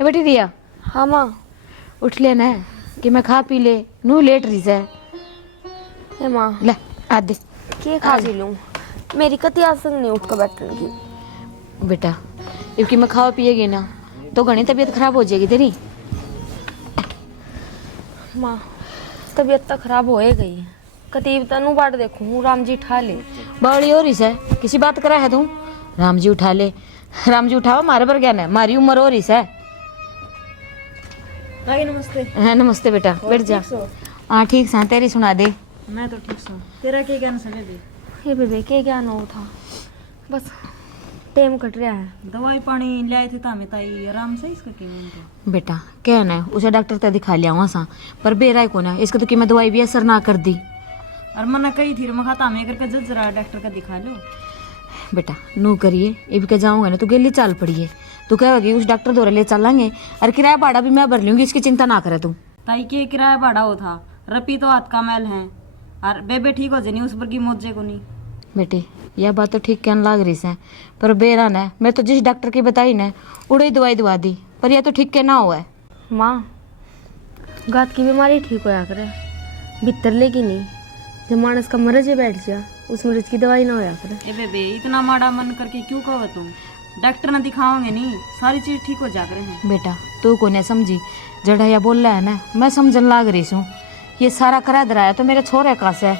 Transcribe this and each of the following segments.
ए बेटी दिया। हाँ माँ। उठ ले ना कि मैं खा पी ले नू लेट रही है। हे माँ ले आदे के खा पी लूँ, मेरी कति आसन नहीं उठ कर बैठने की। बेटा क्योंकि मैं खाओ पिएगी ना तो घनी तबीयत खराब हो जाएगी तेरी। माँ तबीयत तो खराब हो गई है, कतीब तनु बाट देखूँ राम जी उठा ले। बावली हो रही है किसी बात करा है तू। राम जी उठा ले, राम जी उठाओ मारे पर ज्ञान है, मारी उम्र हो रही है। नमस्ते। हाँ नमस्ते बेटा बैठ जा। हाँ ठीक सा तेरी सुना दे। मैं तो ठीक हूँ, तेरा क्या ज्ञान सके दे। ये बेबे के ज्ञान हो था, बस टाइम कट रहा है। दवाई पानी ले आए थे तामे ताई आराम से इसका क्या बेटा कहना है उसे डॉक्टर तक दिखा लिया वहाँ सा पर बेरा को ना इसका तो कि मैं दवाई भी असर ना कर दी। और मना कही थी मैं खाता मैं करके जरा डॉक्टर का दिखा लो। बेटा नू करिए ये भी कह जाऊंगा ना तू गेली चाल पड़ी है तू कहेगी उस डॉक्टर द्वारा ले चलेंगे और किराया भाड़ा भी मैं भर लूंगी, इसकी चिंता ना करे तू। ताई के किराया भाड़ा हो था, रपी तो हाथ का मैल है और बेबे ठीक हो जानी उस पर की मोजे को नहीं। बेटे यह बात तो ठीक कहने लाग रही है पर बेरा न मैं तो जिस डॉक्टर की बताई न उड़े दवाई दवा दी पर यह तो ठीक के ना हुआ है। माँ गात की बीमारी ठीक होया करे भीतर लेगी नहीं, जब मानस का मरज ही बैठ जा उस मरज की दवाई ना होया करे। ए बेबे इतना माड़ा मन करके क्यों कहो तुम, डॉक्टर ना दिखाओगे नहीं सारी चीज ठीक हो जा करे हैं। बेटा तू को ने समझी जड़ा या बोल रहा है ना मैं समझन लाग रही हूँ। ये सारा करा दराया तो मेरे छोरे का से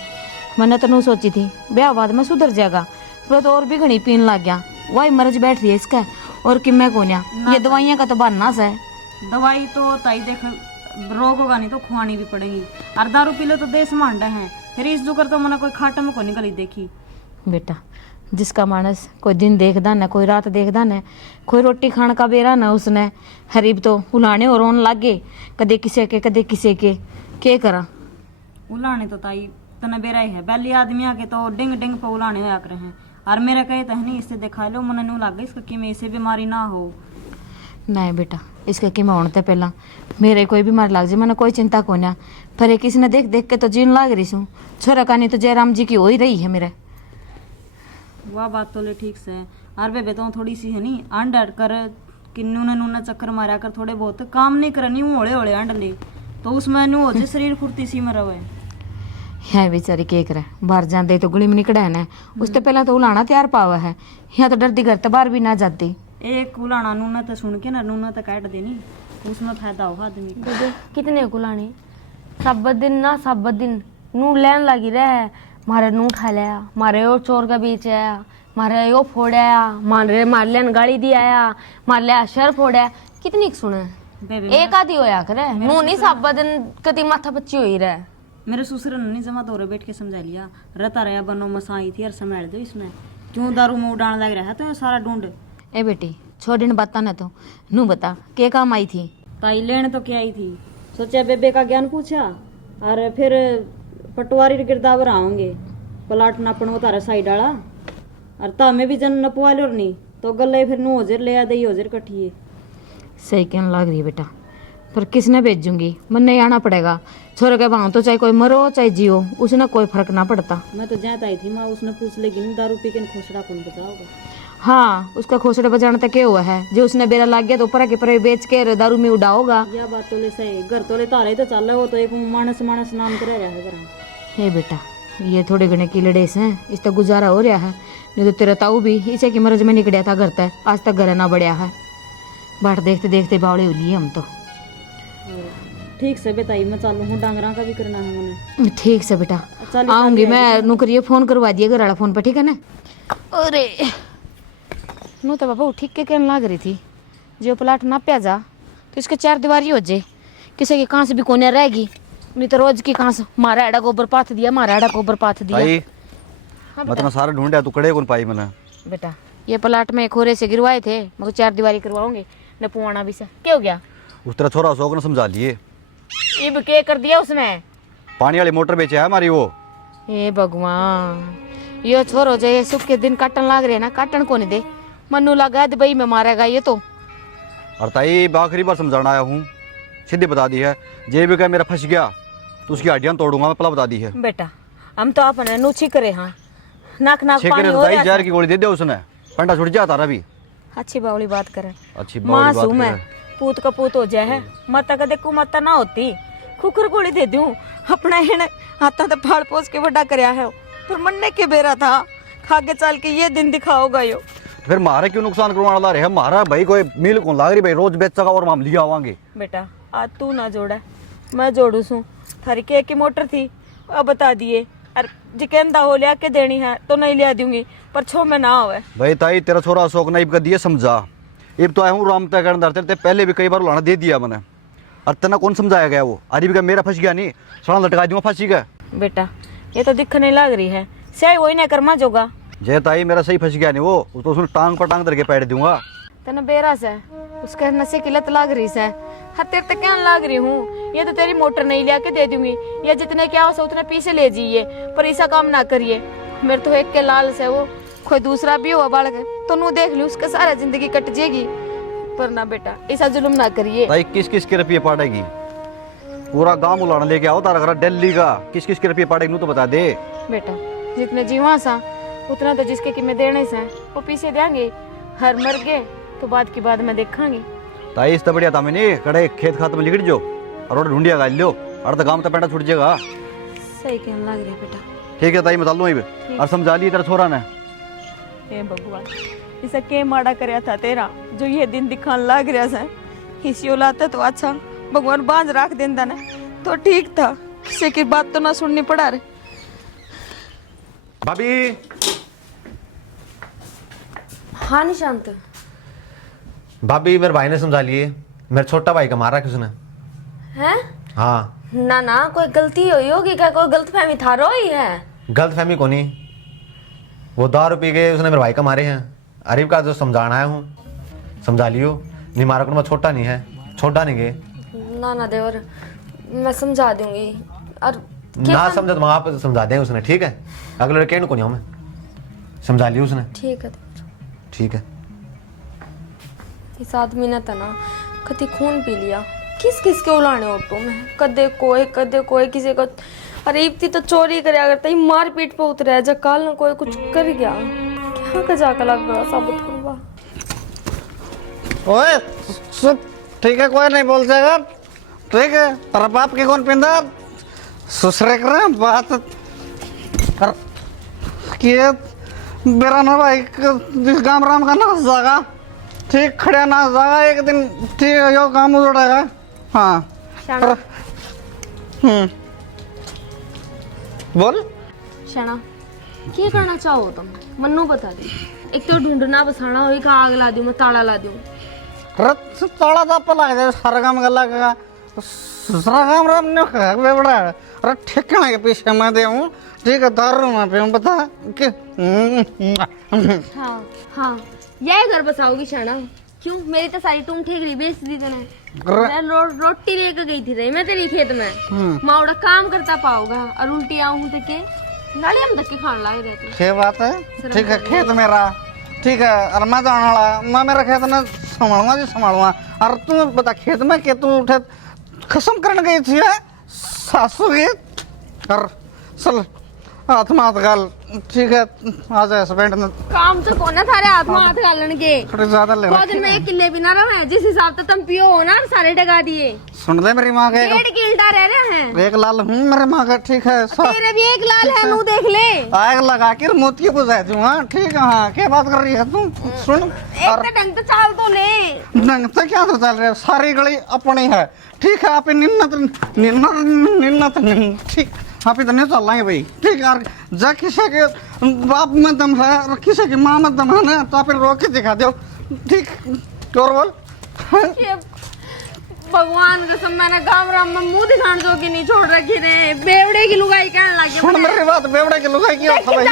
मैंने तो नू सोची थी ब्याह बाद में सुधर जाएगा पर तो और भी घनी पीन लग गया वही मरज बैठ रही है इसका और कि मैं कोन्या ये दवाइयाँ का तो बहाना सा है। दवाई तो ताई देख रोग होगा नहीं तो खुआनी भी पड़ेगी और दारू पी लो तो देश मांडा है फिर इस जुकर तो मैंने कोई खाटा में को निकली देखी। बेटा जिसका मानस कोई दिन देखदा न कोई रात देखदा न कोई रोटी खाने का बेरा न उसने हरीब तो उलाने और रोन लागे कदे किसे के करा। उलाने तो ताई तना बेरा ही है बैली आदमी आके तो डिंग डिंग पे उलाने होया करे हैं और मेरा कहे तो है नहीं इससे दिखा लो मन नू लग इसका कि मैं इसे बीमारी ना हो। नहीं बेटा इसका कि मैं होने पहला मेरे कोई बीमार लग जाए मैंने कोई चिंता को ना पर ये किसी ने देख देख के तो जीन लाग रही हूँ छोरा कहानी तो जयराम जी की हो ही रही है मेरे। वह बात तो ले ठीक से और बेबे तो थोड़ी सी है नहीं अंड अड़ कर कि नूना चक्कर मारा कर थोड़े बहुत काम नहीं करनी होले होले अंड ले तो उसमें नू हो जाए शरीर फुर्ती सी मरा हुआ है। यहाँ बेचारी के करे बाहर जाते तो गुली में निकड़ा है ना उससे पहला तो उलाना तैयार पावा है यहाँ तो डरती घर तो बाहर भी ना जाती। एक उलाना नूना तो सुन के ना नूना तो काट देनी उसमें फायदा होगा आदमी को। बेबे कितने कुलानी सब दिन नू लैन लगी रहे मारे नू उठा लिया मारे और चोर का बीच आया मारे यो फोड़ाया मारे लेन गाड़ी दी आया मारे लिया शर फोड़ा कितनी सुने बेबे एक आधी होया करे नू नहीं सब दिन कति माथा बच्ची हुई रहे। मेरे ससुर ने जमा दौरे बैठ के समझा लिया रता रहा बनो मसाई थी और संभाल दो इसमें क्यों दारू में उड़ान लग रहा है तो ये सारा ढूंढ। ए बेटी छोड़ बता ना तो नू बता के काम आई थी। ताई लेने तो क्या आई थी सोचा बेबे का ज्ञान पूछा और फिर पटवारी गिरदावर आऊंगे प्लाट नापण वो तारा साइड डाला और तामे भी जन नपवा लो नहीं तो गले फिर नू होजर ले आ दई होजर कट्ठी। सही कहने लग रही है बेटा पर किसने भेजूंगी मन नहीं आना पड़ेगा छोरे के भाव तो चाहे कोई मरो चाहे जियो उसने कोई फर्क ना पड़ता। मैं तो जैत आई थी माँ उसने पूछ लेगी नहीं दारू पी के खोसड़ा कौन बचाओगे। हाँ उसका खोसड़े बजाना तक क्या हुआ है जो उसने बेरा लाग गया तो ऊपर के परे बेच के दारू में उड़ाओगा। यह बात तो ले सही घर तो ले तारे तो चल वो तो एक मानस मानस नाम करे रहा है। हे बेटा ये थोड़े घने की लड़ेस हैं इस तक गुजारा हो रहा है नहीं तो तेरा ताऊ भी इसे की मर्ज में निकलिया था घर तक आज तक घर ना बढ़िया है बाट देखते देखते बावड़े हो लिए हम तो। ठीक से बताइए मैं चालू हूँ डांगरा का भी करना है मैंने। ठीक से बेटा आऊंगी मैं नौकरी फोन करवा दिए घर वाला फोन पर ठीक है ना। अरे नू तो बाबा ठीक के कहने लग रही थी जो प्लाट नाप्या जा तो इसके चार दीवारी हो जाए किसी की कांस भी कोने रहेगी नहीं तो रोज की कांस मारा एड़ा गोबर पाथ दिया मारा एड़ा गोबर पाथ दिया। हाँ मतलब सारा ढूंढा तू कड़े कौन पाई मैंने। बेटा ये प्लाट में खोरे से गिरवाए थे मगर चार दीवारी करवाऊंगे न पुआना भी से क्या हो गया उस तरह छोरा शौक ने समझा लिए ये भी क्या कर दिया उसने पानी वाली मोटर बेचे है हमारी वो। हे भगवान ये छोरो जो ये सुख के दिन काटन लाग रहे ना काटन को नहीं दे मनु लगा दुबई में मारेगा ये तो। और ताई आखिरी बार समझाना आया हूँ सीधी बता दी है जे भी कह मेरा फंस गया तो उसकी हड्डियां तोड़ूंगा मैं पला बता दी है। बेटा हम तो अपने नूछी करे हाँ नाक नाक पानी हो रहा है। जहर की गोली दे दे उसने पंडा छुट जा तारा भी। अच्छी बावली बात करे अच्छी मासूम है पूत का पूत हो जाए है, माता का देखू माता ना होती, खुखर गोली दे दूं अपना हिण हाथा तो फाड़ पोस के बड़ा करया है, पर मरने के बेरा था, खागे चाल के ये दिन दिखाओगा यो। फिर मारे क्यों नुकसान करवाने ला रहे हैं? मारा भाई कोई मिल कौन लाग रही भाई, रोज बेचेगा और हम लिया आवांगे। बेटा आज तू ना जोड़ा, मैं जोड़ू सू, थारी के की मोटर थी अब बता दिए, और जिकेंदा हो लिया के देनी है तो नहीं लिया दूंगी, पर छो में ना आवे। भाई ताई तेरा छोरा अशोक ने इब दिए समझा, इब तो आया हूँ राम तय करने तेरे पहले भी कई बार उलाना दे दिया मैंने, और तना कौन समझाया गया वो? अरे भी मेरा फंस गया नहीं, सड़ा लटका दूंगा फांसी का। बेटा ये तो दिखने लग रही है, सही वही ना कर्मा जोगा। जय ताई मेरा सही फंस गया नहीं वो, उसको उसने टांग पर टांग धर के पैर दूंगा। तना बेरा से उसके नशे की लत लाग रही से, हाँ तेरे तक क्या लाग रही हूँ, ये तो तेरी मोटर नहीं लिया के दे दूंगी, या जितने क्या हो उतने पीछे ले जाइए, पर ऐसा काम ना करिए। मेरे तो एक के लाल से वो कोई दूसरा भी हुआ बालक तो नू देख ली उसका सारा जिंदगी कट जाएगी, पर ना बेटा ऐसा जुल्म ना करिए। ताई किस किस के रुपये पाड़ेगी? पूरा गांव उलाना लेके आओ तारा घर दिल्ली का, किस किस के रुपये पाड़ेगी नू तो बता दे। बेटा जितने जीवा सा उतना तो जिसके कि मैं देने से वो पीछे देंगे, हर मर गए तो बाद की बाद में देखांगे। ताई इस तो बढ़िया था मैंने कड़े खेत खात में लिखट जो और ढूंढिया गा लो, और तो गांव तो पेंटा छूट जाएगा। सही कहने लग रहा है बेटा। ठीक है ताई मैं लूँ और समझा ली तेरा छोरा ने। हे भगवान इसे के माड़ा करया था तेरा, जो ये दिन दिखान लग रहा से, इसी औलाद तो अच्छा भगवान बांझ राख देंदा ना तो ठीक था, किसी की बात तो ना सुननी पड़ा रे। भाभी हाँ निशांत। भाभी मेरे भाई ने समझा लिए, मेरे छोटा भाई का मारा किसने? हैं? हाँ ना ना कोई गलती हुई होगी क्या, कोई गलतफहमी था रो ही है। गलतफहमी को नहीं, वो दारू पी के उसने मेरे भाई का मारे हैं। अरीब का जो समझाना आया हूँ, समझा लियो, नहीं मारा को मैं छोटा नहीं है, छोटा नहीं गए। ना ना देवर मैं समझा दूंगी, और ना समझा तो वहाँ पर समझा देंगे उसने, ठीक है? अगले लड़के को नहीं हूँ मैं, समझा लियो उसने। ठीक है। ठीक है। इस आदमी ने तो ना कति खून पी लिया, किस किस के उलाने ऑटो में, कदे कोई किसी को। अरे इतनी तो चोरी करया करता ही मारपीट पे उतरा, जब काल ना कोई कुछ कर गया, क्या का जाकर लग बड़ा साबित करवा। ओए सुप, ठीक है कोई नहीं बोल जाएगा, ठीक है? पर बाप के कौन पिंदा सुसरे कर बात कर किए मेरा ना भाई गाम राम का ना जागा, ठीक खड़े ना जागा एक दिन, ठीक है यो काम उड़ेगा। हाँ बोल शना क्या करना चाहो तुम, मन्नू बता दे। एक तो ढूंढना बसाना हो, आग ला दूं मैं, ताला ला दूं। रत ताला दाप लग जाए सारा काम गला का, सारा काम राम ने कहा बेबड़ा अरे ठिकाने के पीछे मैं दे हूँ, ठीक है? दारू में पे बता कि हाँ हाँ यह घर बसाओगी शना? क्यों मेरी तो सारी तुम ठीक रही बेच दी तूने। मैं रोटी लेकर गई थी रही मैं तेरी खेत में, माउड़ा काम करता पाओगा और उल्टी आऊं तो के नाले हम धक्के खाने लगे रहते। क्या बात है? ठीक है खेत मेरा, ठीक है? और मैं जाने वाला, मैं मेरा खेत ना संभालूंगा जी संभालूंगा। और तू बता खेत में के तू उठे खसम करने गई थी सासू की, और चल हाथ में हाथ गाल, ठीक है? आ जाए हस्बैंड ने काम तो कोना थारे हाथ में हाथ गालन के, थोड़ी ज्यादा ले दो दिन में एक किले भी ना रहे, जिस हिसाब से तुम पियो हो ना सारे डगा दिए। सुन ले मेरी माँ के, डेढ़ किल्टा रह रहे हैं, एक लाल हूँ मेरे माँ का, ठीक है? तेरे भी एक लाल है, नू देख ले। आग लगा के मोती बुझाई दूँ। हाँ ठीक है। हाँ क्या बात कर रही है तू? सुन एक तो ढंग से चाल तो ले। ढंग से क्या तो चल रहा है, सारी गली अपनी है, ठीक है? आप निन्नत ठीक आप इतने नहीं चल रहे भाई, ठीक है? और जा किसी के बाप में दम है और किसी की माँ में दम है ना, तो आप रोक के दिखा दो, ठीक? और बोल ये भगवान कसम मैंने गाँव राम में मुंह दिखाने जो की नहीं छोड़ रखी रे, बेवड़े की लुगाई कहने लगी। सुन मेरी बात, बेवड़े की लुगाई की होता भाई,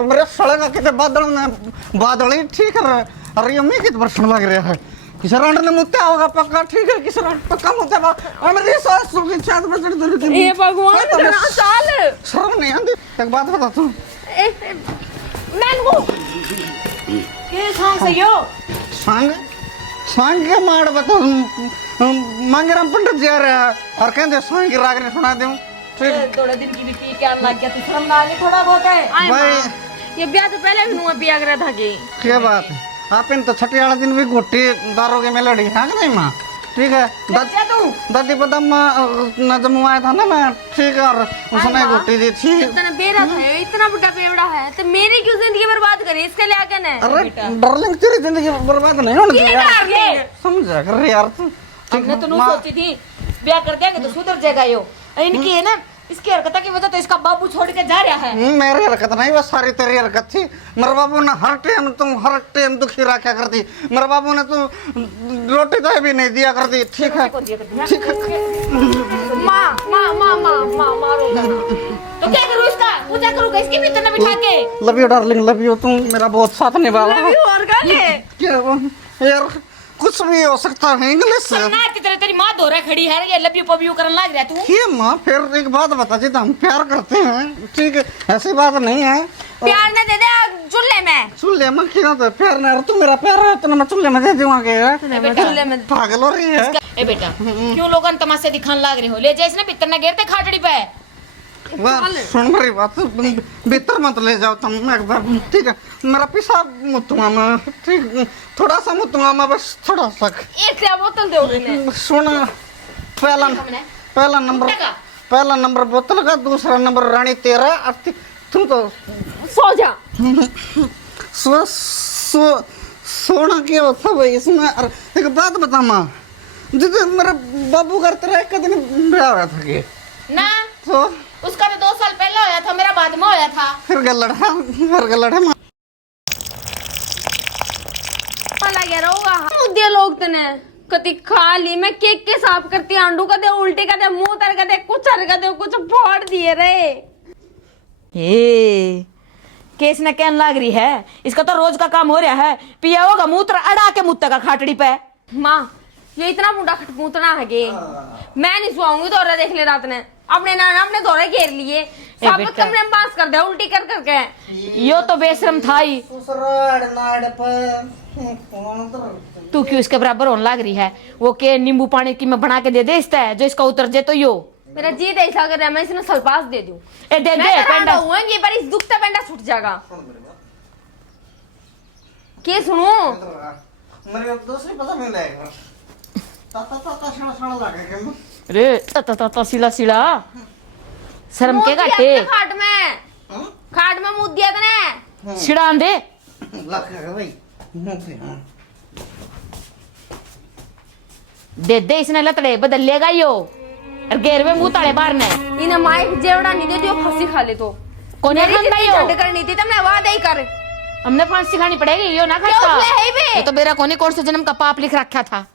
मेरे सड़े का कितने बादल ही, ठीक है? अरे ये मैं कितने वर्षण लग रहा है, किसी रांड ने मुत्ता होगा पक्का, ठीक है? किसी रांड पक्का मुत्ता होगा, और मेरी सास की छात में चढ़ चढ़ ये भगवान इतना साल शर्म नहीं आती? एक बात बता तू, मैं वो के सांग से यो सांग सांग के मार बता, मांगेराम पंडित जा रहा है और कहते सांग की राग ने सुना दूं, ठीक? थोड़े दिन की भी पी के लग गया, तो शर्म ना आनी थोड़ा बहुत है भाई ये ब्याह तो पहले भी नुआ पिया करा था कि क्या बात है? आप इन तो छठी वाला दिन भी घुट्टी दारू के में लड़ी है कि नहीं माँ? ठीक है दादी पता न जब आया था ना मैं, ठीक है, और उसने घुट्टी दी थी। इतना बेरा था, इतना बड़ा बेवड़ा है तो मेरी क्यों जिंदगी बर्बाद करी? इसके लिए क्या है? अरे डार्लिंग तेरी जिंदगी बर्बाद नहीं होनी चाहिए यार, समझा कर यार तू। हमने तो नहीं सोची थी ब्याह कर देंगे तो सुधर जाएगा यो। इनकी है ना, इसकी हरकत की वजह तो इसका बाबू छोड़ के जा रहा है। मेरी हरकत नहीं, वो सारी तेरी हरकत थी। मेरे बाबू ने हर टाइम दुखी रखा करती। मेरे बाबू ने तो रोटी तो भी नहीं दिया करती। ठीक है ठीक है। माँ माँ माँ माँ माँ मारो। तो क्या करूँ इसका? पूजा करूँगा इसकी भी इतना बिठा के। Love you darling, love you, तुम मेरा बहुत साथ निभावा। और गाले क्या यार, कुछ भी हो सकता है इंग्लिश से। ना तेरी माँ धोरा खड़ी है, ये लव यू पव यू करने लग रहा तू। ये माँ फिर एक बात बता जी, तो हम प्यार करते हैं, ठीक है, ऐसी बात नहीं है। प्यार न दे दे चूल्हे में। चूल्हे में क्यों तो प्यार नहीं, तू मेरा प्यार है तो मैं चूल्हे में दे दूंगा। चूल्हे में पागल हो रही है। ए बेटा क्यों लोगों ने तमाशे दिखाने लग रहे हो? ले जाए इसने भीतर न गिरते खाटड़ी पे। वाह, सुन मेरी बात, भीतर मत ले जाओ तुम एक बार, ठीक है? मेरा पेशाब मुतूंगा मैं, ठीक, थोड़ा सा मुतूंगा मैं, बस थोड़ा सा। एक से बोतल दे। सुन, पहला नंबर बोतल का, दूसरा नंबर रानी तेरा, और तुम तो सो जा। सोना क्या होता भाई इसमें? और एक बात बता माँ, जिसे मेरा बाबू करते रहे, एक दिन ब्याह हुआ था कि ना तो उसका तो 2 साल पहले होया था, मेरा बाद में होया था। फिर गलड़ है माँ। लगे रहोगा मुद्दे लोग तने कति खा ली। मैं केक के साफ करती आंडू का दे, उल्टी का दे, मुंह तर का दे, कुछ हर का दे, कुछ फोड़ दिए रे। केस न कहने लग रही है, इसका तो रोज का काम हो रहा है। पिया होगा मूत्र अड़ा के मुत्ता का खाटड़ी पे। माँ ये इतना मुंडा खटपूतना है गे, मैं नहीं सुआऊंगी। दौरा देख ले रात ने अपने नाना अपने दौरे घेर लिए, सब कमरे में पास कर दे उल्टी कर करके। यो तो बेशरम था ही, तू क्यों इसके बराबर होने लग रही है? वो के नींबू पानी की मैं बना के दे दे इसता है, जो इसका उतर जे तो यो। मेरा जी ऐसा कर रहा है, मैं इसने सलपास दे दूं। ए दे दे पेंडा हुएंगे पर इस दुखता पेंडा छूट जाएगा। के सुनो मेरे दूसरी पता नहीं लगेगा। रे ता सिला सिला शर्म के घाटे खाट में मुँह दिया तने छिड़ा दे। दे दे इसने लतड़े बदल लेगा यो, और घेर में मुंह ताले बाहर ने। इन्हें माइक जेवड़ा नहीं दे दियो, फांसी खा ले तो कोने खांदा यो झंड करनी थी तो मैं वादा ही कर। हमने फांसी खानी पड़ेगी, यो ना खाता। ये तो मेरा कोने कोर्स जन्म का पाप लिख रखा था।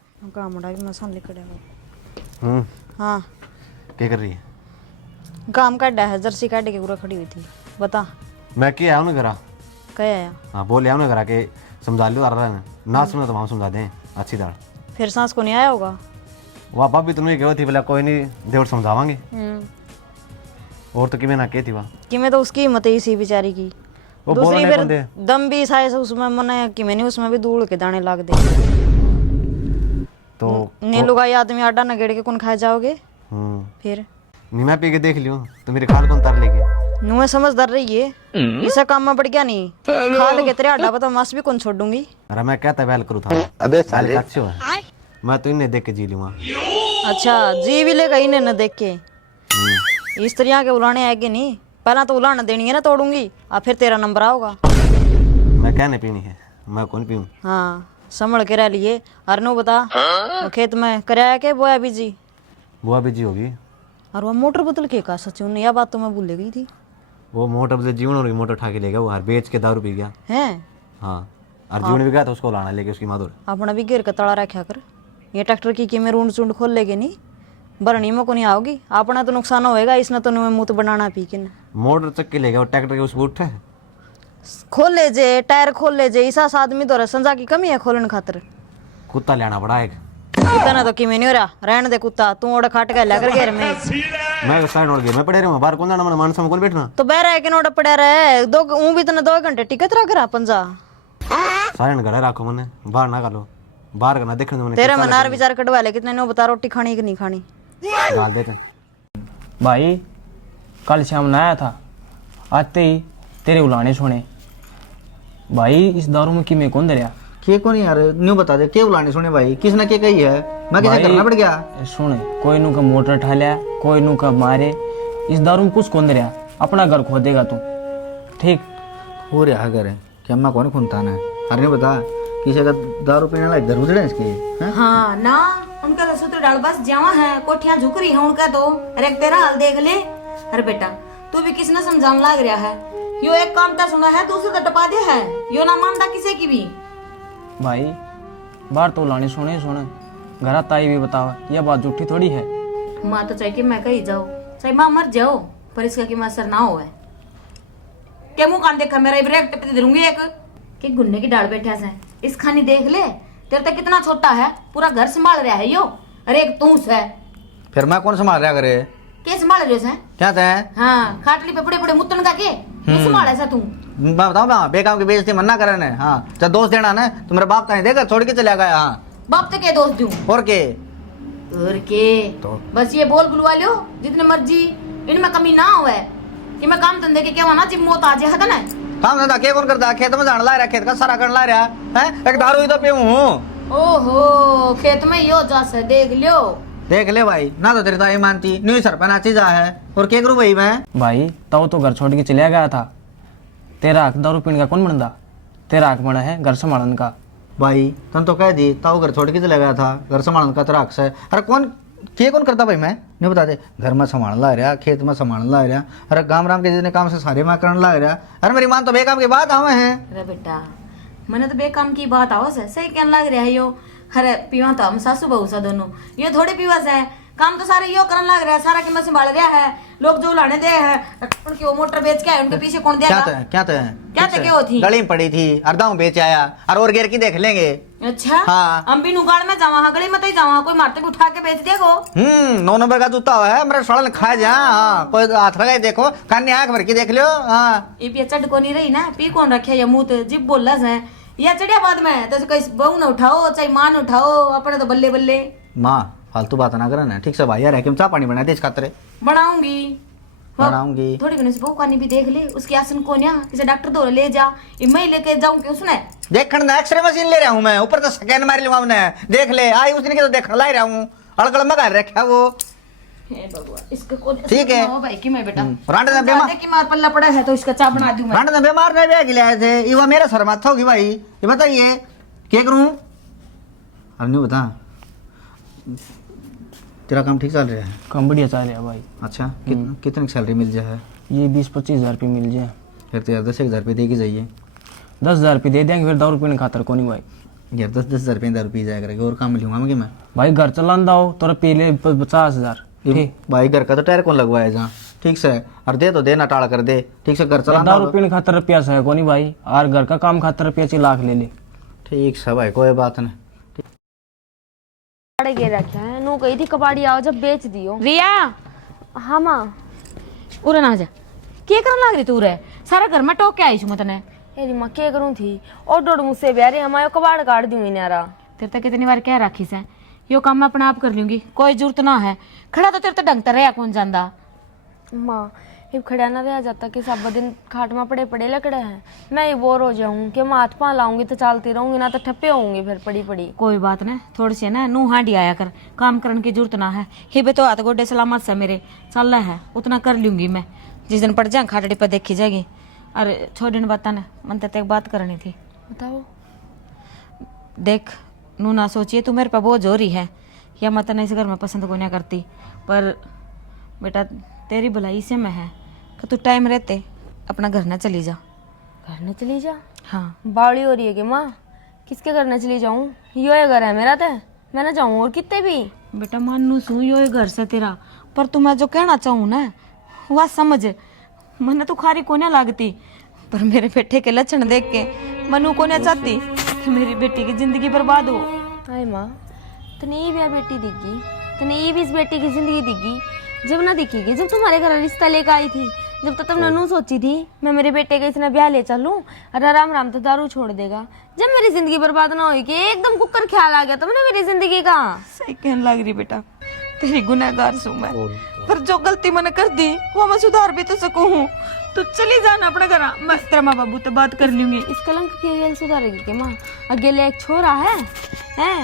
हाँ, क्या कर रही है? काम काटा है, जर्सी काट के पूरा खड़ी हुई थी। बता मैं क्या आया ना घरा? क्या आया? हाँ बोल आया ना घरा के समझा लो ना सुनो तो हम समझा दें अच्छी तरह। फिर सांस को नहीं आया होगा? वाह भाभी तुमने कहो थी बोला कोई नहीं देवर समझावांगे, और तो किमें ना कही थी वहाँ कि मैं तो उसकी हिम्मत ही सी बेचारी की। वो दूसरी बोलने फिर कौन दे? दम भी साइज उसमें मने कि मैंने उसमें भी धूल के दाने लाग दे। तो ने लुगाई आदमी आटा न गेड़ के कौन खाए जाओगे? फिर नहीं मैं पी के देख लियो तो मेरे खाल कौन तार लेगी? नुए समझदार रही है, ऐसा काम में पड़ गया नहीं। खाल के तेरे आटा पता मांस भी कौन छोड़ दूंगी। अरे मैं कहता बैल करूँ था। अबे साले अच्छे है, मैं तो इन्हें देख के जी लूँगा। अच्छा जी भी लेगा इन्हें न देख के। इस तरह के उलाने आएंगे नहीं, पहला तो उलाना देनी है ना तोड़ूंगी, और फिर तेरा नंबर आओगा। मैं क्या नहीं पीनी है, मैं कौन पीऊँ? हाँ संभल के रह लिए। अरनो बता वो खेत में कराया के बोया बीजी? बुआ बीजी होगी। और वो मोटर बदल के का सच उन्हें यह बात तो मैं भूल गई थी। वो मोटर बदले जीवन और मोटर उठा के ले गया, वो हर बेच के दारू पी गया। हैं? हाँ और जीवन भी गया तो उसको लाना लेके उसकी माधुर। अपना भी गिर का तड़ा रखा कर। ये ट्रैक्टर की कीमें रूंड चूंड खोल लेगे नहीं, भरनी में को नहीं आओगी। अपना तो नुकसान होएगा, इसने तो मुँह बनाना पी के। मोटर चक्के ले गया वो ट्रैक्टर के उस उठे खोल ले जे, टायर खोल ले जे। इसा आदमी तो संजा की कमी है खोलने खातर। कुत्ता लेना पड़ा एक। इतना तो किमें नहीं हो रहा, रहने दे कुत्ता, तू ओड़ा खाट के लेकर घेर में। मैं साइड ओढ़ गया, मैं पड़े रहूँ बाहर कौन जाना, मैंने मानसा में कौन बैठना। तो बह रहा है कि नोड़ा पड़ा रहे दो ऊँ भी तना 2 घंटे टिकट रख रहा पंजा। साइड घर रखो मैंने, बाहर ना कर लो, बाहर करना देखने दो। तेरे मनार विचार कटवा ले, कितने नो बता रोटी खानी कि नहीं खानी। डाल देते भाई कल शाम न आया था, आते ही तेरे उलाने सुने। भाई इस दारू में किमें कौन दरिया? के को नहीं यार न्यू बता दे के बुलाने सुने भाई किसने के कही है मैं किसे करना पड़ गया सुन, कोई नु का मोटर ठाल्या, कोई नु का मारे, इस दारू में कुछ कौन रहा, अपना घर खो देगा तू। ठीक हो रहा है करे क्या मैं कौन खुनता ना अरे बता किसी का दारू पीने लायक घर उजड़े इसके हैं? हाँ ना, उनका तो सूत्र डाल बस जावा है, कोठियां झुक रही है उनका तो। अरे तेरा हाल देख ले। अरे बेटा तू भी किसने समझाने लग रहा है, यो एक काम तो सुना है दूसरे तो टपा दिया है, यो ना मानता किसी की भी। भाई बाहर तो लाने सुने घर ताई भी बतावा, यह बात झूठी थोड़ी है। माँ तो चाहे कि मैं कहीं जाओ, चाहे माँ मर जाओ, पर इसका कि मैं असर ना हो। क्या मुंह कान देखा मेरा, ब्रेक टिप दे दूंगी एक कि गुन्ने की डाल बैठा से। इस खानी देख ले, तेरे तक कितना छोटा है, पूरा घर संभाल रहा है यो। अरे एक तू है, फिर मैं कौन संभाल रहा करे के संभाल रहे हो? क्या थे हाँ खाटली पे बड़े बड़े मुत्तन का के तू संभाल ऐसा तू। मैं बताऊँ ना बेकाम की बेइज्जती मन्ना करे ने हाँ जब दोस्त देना ना तो मेरा बाप कहीं देगा छोड़ के चला गया हाँ बाप तो के दोस्त दूं और के और के तो? बस ये बोल बुलवा लो जितने मर्जी, इनमें कमी ना हो है कि मैं काम धंधे के क्या होना जब मौत आ जाए ना। काम धंधा के कौन करता खेत में जान ला रहा खेत का सारा कर ला रहा है एक दारू ही तो पीऊं हूँ ओहो खेत में यो जा से देख लियो। देख ले भाई ना तो तेरी ताई मानती न्यू सर पे नाची जा है और के करूँ भाई मैं भाई तब तो घर छोड़ के चलिया गया था, तेरा हक दारू पीने का कौन बनता, तेरा हक बना है घर संभालन का। भाई तन तो कह दी ताऊ घर छोड़ के चला गया था, घर संभालने का तेरा हक है। अरे कौन के कौन करता भाई मैं नहीं बता दे, घर में संभाल ला रहा खेत में संभाल ला रहा, अरे गाम राम के जितने काम से सारे मैं करने लग रहा। अरे मेरी मां तो बेकाम की बात आवे हैं। अरे बेटा मैंने तो बेकाम की बात आवस है, सही कहने लग रहा है यो। अरे पीवा तो हम सासू बहू सा दोनों, ये थोड़ी पीवास है, काम तो सारे यो करने लग रहा है, सारा की मैं संभाल रहा है, लोग जो लाने दे है उनकी वो मोटर बेच के आए, उनके पीछे कौन देगा। क्या क्या होती गली में पड़ी थी अर्दाऊ बेच आया और गिर की देख लेंगे। अच्छा हाँ। हम भी नुगाड़ में जावा गली में तो जावा, कोई मारते भी उठा के बेच देगो। 9 नंबर का जूता है मेरे सड़न खा जा हाँ कोई हाथ लगाए देखो कान्नी आंख भर की देख लियो हाँ ये चढ़ को नहीं रही ना, पी कौन रखे ये मुंह तो जिब बोल है या चढ़िया बाद में तो कोई बहू न उठाओ चाहे मां न उठाओ, अपने तो बल्ले बल्ले। माँ फालतू बात ना करे ना ठीक से भाई यार है कि चाह पानी बना दे इस खातिर बनाऊंगी बनाऊंगी थोड़ी घनी से बहू कानी भी देख ले, उसकी आसन को न्या इसे डॉक्टर दो ले जा, मैं लेके जाऊं क्यों सुने देखने ना एक्सरे मशीन ले रहा हूँ मैं ऊपर तो स्कैन मार लूंगा हमने देख ले आई उस दिन के तो देख ला रहा हूँ अड़गड़ में कर रखा वो हे भगवान इसका को ठीक है भाई कि मैं बेटा रांडे ने बीमार कि मार पल्ला पड़ा है तो इसका चा बना दूं मैं। रांडे ने बीमार नहीं बैग ले आए थे ये वो मेरा सर माथा होगी भाई ये बताइए क्या करूँ। अरे नहीं बता तेरा काम ठीक चल रहा है? काम बढ़िया चल रहा है भाई। अच्छा कितनी सैलरी मिल जाए? ये 20-25 हज़ार रुपये मिल जाए। फिर तो यार 10,000 रुपये देगी जाइए। 10,000 रुपये दे देंगे फिर दारू पीने खातर को नहीं भाई। यार 10,000 रुपये दारू पी जाया करेगा और काम मिलूंगा मैं कि मैं भाई घर चलाना हो तो पी ले 50,000 ठीक। भाई घर का तो टायर कौन लगवाया जहाँ ठीक से और दे तो देना टाड़ा कर दे ठीक से घर चला दारू पीने खातर रुपया से को नहीं भाई, और घर का काम खातर रुपया 6 लाख ले ले। ठीक से भाई कोई बात नहीं। कबाड़ी के रखे हैं नू कही थी कबाड़ी आओ जब बेच दियो। रिया हाँ माँ उरे ना जा के करन लाग रही तू रे, सारा घर में टोक के आई छु मैं तने। अरे माँ क्या करूँ थी और डोड मुझसे ब्यारे हमारे कबाड़ काट दूंगी नारा। तेरे तक कितनी बार क्या राखी से यो काम मैं अपने आप कर लूंगी, कोई जरूरत ना है, खड़ा तो तेरे तो ढंग तर रहा कौन जानदा। माँ ये खड़ा ना रह जाता कि सब दिन खाट में पड़े पड़े लकड़े हैं, मैं ये बोर हो जाऊँ कि मैं हाथ पाँ लाऊंगी तो चलती रहूंगी ना तो ठप्पे होंगी फिर पड़ी पड़ी। कोई बात नहीं थोड़ी सी ना नू हांडी आया कर, काम करने की जरूरत ना है, हिबे तो हाथ गोडे सलामत से मेरे चल रहा है उतना कर लूंगी मैं, जिस दिन पड़ जाए खाटड़ी पर देखी जाएगी। अरे छोड़ दिन बता ना मन तो एक बात करनी थी। बताओ। देख नू ना सोचिए तू मेरे पे बोझ हो रही है या मैं तो नहीं इस घर में पसंद को नहीं करती, पर बेटा तेरी भलाई से मैं है कि तू टाइम रहते अपना घर ना चली जा। घर न चली जा? हाँ बावड़ी हो रही है कि माँ किसके घर न चली जाऊँ, यो ये घर है मेरा तो मैं ना जाऊँ और कितने भी। बेटा मानू सू यो घर से तेरा, पर तू मैं जो कहना चाहूँ ना वह समझ, मने तो खारी को लगती, पर मेरे बेटे के लक्षण देख के मनु को नहीं चाहती कि मेरी बेटी की जिंदगी बर्बाद हो। हाय माँ तने ये भी बेटी दिखी, तने ये भी इस बेटी की जिंदगी दिखी जब ना दिखेगी जब तुम्हारे घर रिश्ता लेकर आई थी, जब तो तुमने नू सोची थी मैं मेरे बेटे के इसने ब्याह ले चलूं और आराम आराम तो दारू छोड़ देगा, जब मेरी जिंदगी बर्बाद ना हुई कि एकदम कुकर ख्याल आ गया तुमने मेरी जिंदगी का। सही कहने लग रही बेटा, तेरी गुनहगार सू मैं, पर जो गलती मैंने कर दी वो मैं सुधार भी तो सकूं हूँ। तो चली जाना अपने घर, मैं तेरा माँ बाबू तो बात कर लूंगी। इस कलंक की गेल सुधारेगी के माँ? अकेले एक छोरा है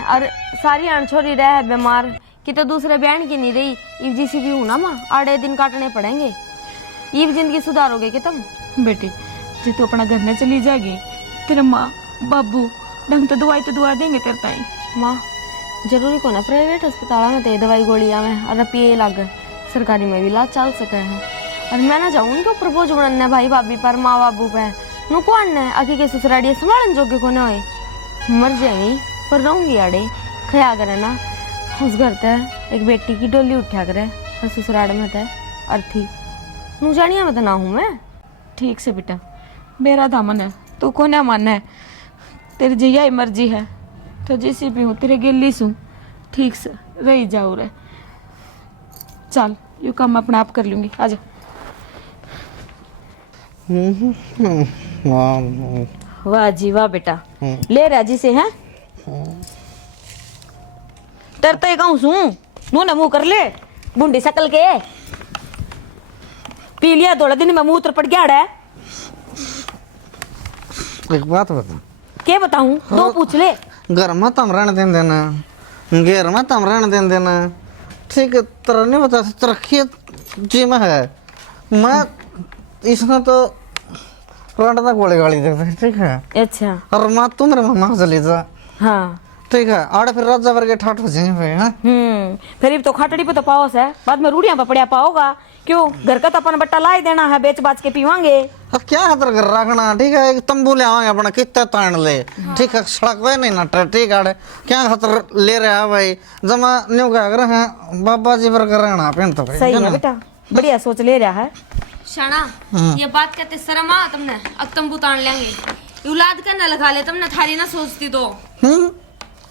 और सारी अनछोरी रह है बीमार कि तो दूसरे बहन की नहीं रही। इव जिसी भी हूँ ना माँ, 8 दिन काटने पड़ेंगे। इव जिंदगी सुधारोगे कि तुम? बेटी जे तू अपना घर में चली जाएगी, तेरे माँ बाबू ढंग तो दवा देंगे तेरे ताई। माँ जरूरी को ना प्राइवेट अस्पताल में ते दवाई गोलियां में और रुपये लग, सरकारी में भी इलाज चल सके है। और मैं ना चाहूँ उनके ऊपर बोझ बनना भाई भाभी पर, माँ बाबू पे नु कौन ने आगे के ससुराड़ी संभालन जोगे को होए। मर जाएंगी पर रहूंगी आड़े। खया करे ना उस घर ते एक बेटी की डोली उठा करे और ससुराड़ में ते अर्थी नु जानिया में तो ना हूँ मैं। ठीक से बेटा, मेरा दामन है, तू को ना मान है, तेरी जैया ही मर्जी है तो जैसी भी हूँ तेरे गिल्ली सू ठीक से रही जाओ रे। चल यू काम अपने आप कर लूंगी, आजा। वाह जी वाह बेटा, ले राजी से हैं। डरते कहूँ सू मुंह न मुंह कर ले, बूंदी सकल के पी लिया 2 दिन में मुंह उतर पड़ गया है। एक बात बता, क्या बताऊं? 2 पूछ ले। घर में तम रहने देन देना, घेर में तम रहने देन देना, ठीक है। तेरा नहीं बता तरक्की जी में है, मैं इसमें तो रोड तक गोली गाली देता है, ठीक है। अच्छा और माँ तू मेरे मामा चली जा, हाँ ठीक है। आड़े फिर राजा वर्गे ठाठ हो जाएंगे भाई, हाँ। फिर तो खाटड़ी पे तो पाओस है, बाद में रूढ़ियां पे पड़िया पाओगा। क्यों? घर का तो अपन बट्टा ला ही देना है, बेच बाच के पीवांगे। अब क्या खतर कर रखना, ठीक है। एक तंबू ले आवांगे अपना, कितना तान ले, ठीक है। सड़क पे नहीं नट, ठीक है। क्या खतर ले रहे हैं भाई, जमा न्यू क्या कर रहे हैं बाबा जी पर कर रहना पेन तो भाई, सही है है ना? बेटा, बढ़िया सोच ले रहा है। शाना ये बात कहते शर्म आ तुमने? अब तंबू तान लेंगे, औलाद का न लगा ले तुमने, थारी ना सोचती तो।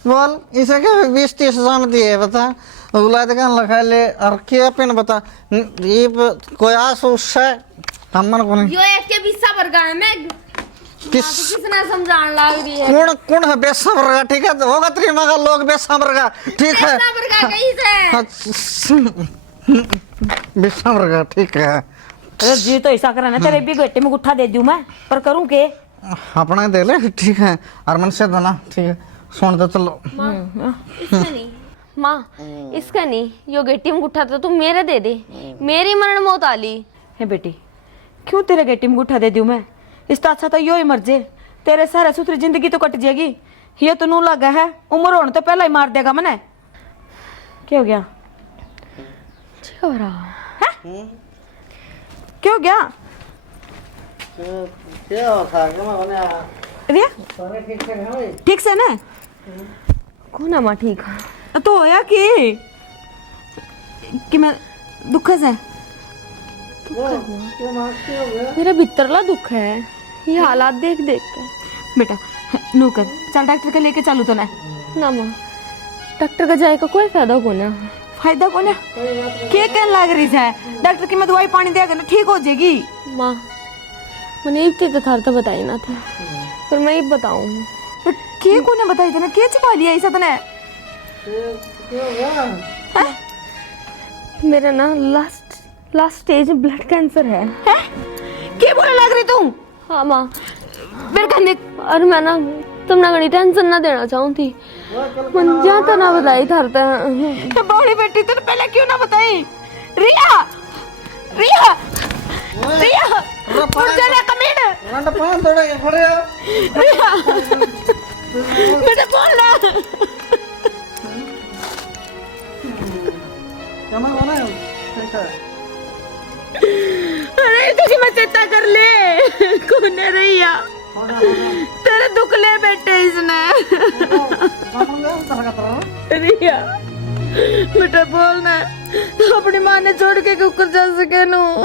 बोल इसे क्या 20-30 हजार में दिए बता, औलाद का लगा ले और क्या पेन बता। ये कोई आस उससे हम मन को नहीं। यो एक के 20 वर्गा है मैं किसने समझाने लग रही है? कौन कौन है बेसब्र का, ठीक है। तो होगा तेरी मगर लोग बेसब्र का, ठीक है। वर्गा कैसे? बेसब्र का, ठीक है। अरे जी तो ऐसा करना, तेरे भी बेटे में गुट्ठा दे दूं मैं, पर करूं के? अपना दे ले, ठीक है। और मन से देना, ठीक है। सुन तो चलो इसका नहीं माँ, इसका नहीं, यो गेटी में गुट्ठा तो तुम मेरे दे दे, मेरी मरण मौत आली है बेटी। क्यों तेरे गेटी में गुट्ठा दे दूं मैं? इसका अच्छा तो यो ही मर जे, तेरे सारे सुथरी जिंदगी तो कट जाएगी। ये तो नू लगा है, उम्र होने तो पहला ही मार देगा मने। क्या हो गया? क्या हो रहा है? क्या हो गया? रिया ठीक से ना? कौन है माँ? ठीक तो होया कि मैं दुख से मेरा भीतरला दुख है ये हालात देख देख के। बेटा नो कर, चल डॉक्टर के लेके चालू तो ना। ना माँ, डॉक्टर का जाए का कोई फायदा को ना। फायदा को ना? क्या कहने लग रही है? डॉक्टर की मैं दवाई पानी देगा ना ठीक हो जाएगी। माँ मैंने इतने तथार्थ बताई ना था, पर मैं ही बताऊँ के को ने बताई थे ना? क्या छुपा लिया ऐसा तने? मेरा ना लास्ट स्टेज ब्लड कैंसर है। क्या बोलने लग रही तू? हाँ माँ, फिर कहने और मैं ना तुमने घनी टेंशन ना देना चाहूँ थी, मन जाता ना बताई था। बौड़ी बेटी तेरे पहले क्यों ना बताई? रिया रिया रिया उठ जाना कमीन। रंड पान थोड़ा के खड़े हो रिया बेटा बोलना। कमा बना है, ठीक है। अरे तुझे मैं चेता कर ले कौन है रिया? तेरे दुख ले बेटे इसने। रिया बेटा बोलना, अपनी माँ ने छोड़ के कुकर जा सके नू।